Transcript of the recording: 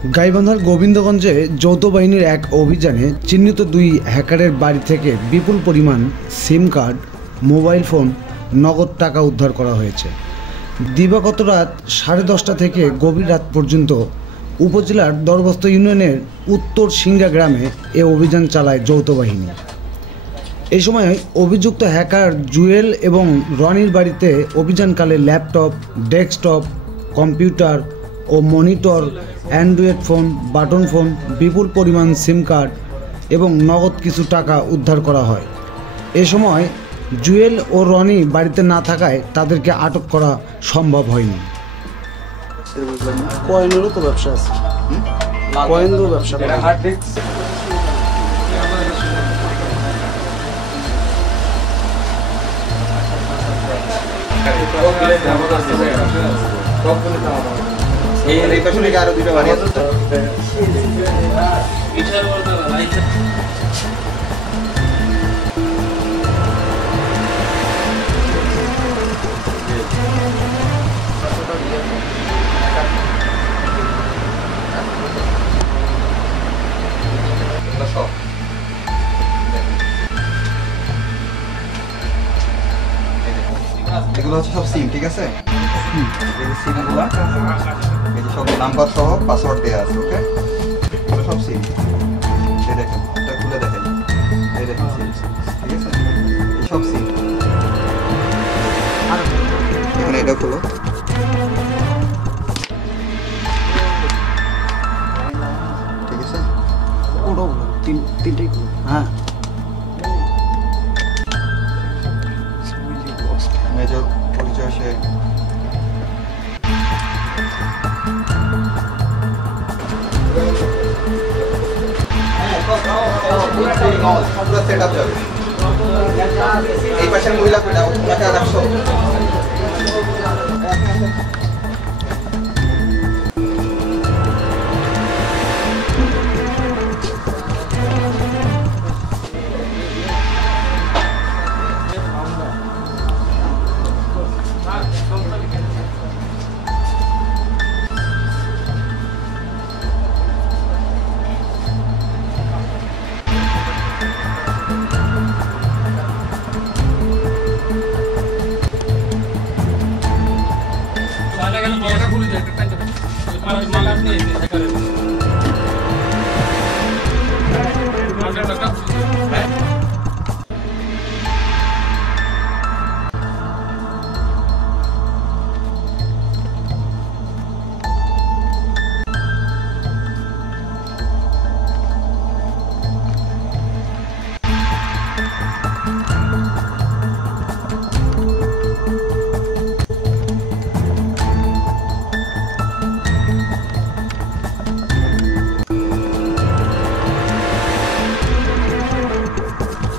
গাইবান্ধার গোবিন্দগঞ্জে যৌথ বাহিনীর এক অভিযানে চিহ্নিত 2 হ্যাকারের বাড়ি থেকে বিপুল পরিমাণ সিম কার্ড, মোবাইল ফোন, নগদ টাকা উদ্ধার করা হয়েছে। দিবাগত রাত 10:30 থেকে গভীর রাত পর্যন্ত উপজেলার দরবস্ত ইউনিয়নের উত্তর সিংগা গ্রামে এ অভিযান চালায় যৌথ বাহিনী। এই সময় অভিযুক্ত হ্যাকার জুয়েল এবং রনির বাড়িতে অভিযানকালে ল্যাপটপ, ডেস্কটপ, কম্পিউটার ও monitor, Android phone, button phone, বিপুল পরিমাণ সিম কার্ড এবং নগদ কিছু টাকা উদ্ধার করা হয়। এ সময় জুয়েল ও রনি বাড়িতে না থাকায় তাদেরকে আটক করা সম্ভব হয়নি। কয়েনেরও তো ব্যবসা আছে, কয়েনেরও ব্যবসা এই পাশে নাকি আরো 2টা বাড়ি আছে। এগুলো হচ্ছে সব সিম, ঠিক আছে? সিমগুলো এই যে সব নাম্বার সহ পাসওয়ার্ড দেওয়া আছে। ওকে, এগুলো সব সিম। এই দেখেন, এটা খুলে দেখেন, এই দেখেন সিম, ঠিক আছে? এই সব সিম। এখানে এটা খুলো, ঠিক আছে? ওটাও তিনটেই হ্যাঁ। মেজর পরিচয় সে সেট আপ যাবে। এই পাশের মহিলা পেটা ওনাকে রাখছো। খুলে দেয় একটা